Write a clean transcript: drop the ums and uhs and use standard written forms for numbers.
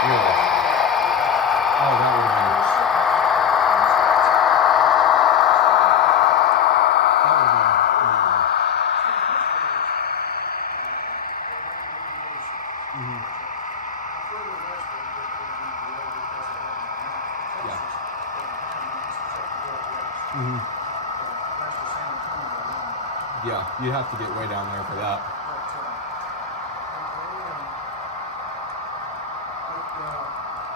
Really? Oh, that would have been. That would have been. Mm-hmm. Yeah. Mm-hmm. Yeah, you have to get way down there for that.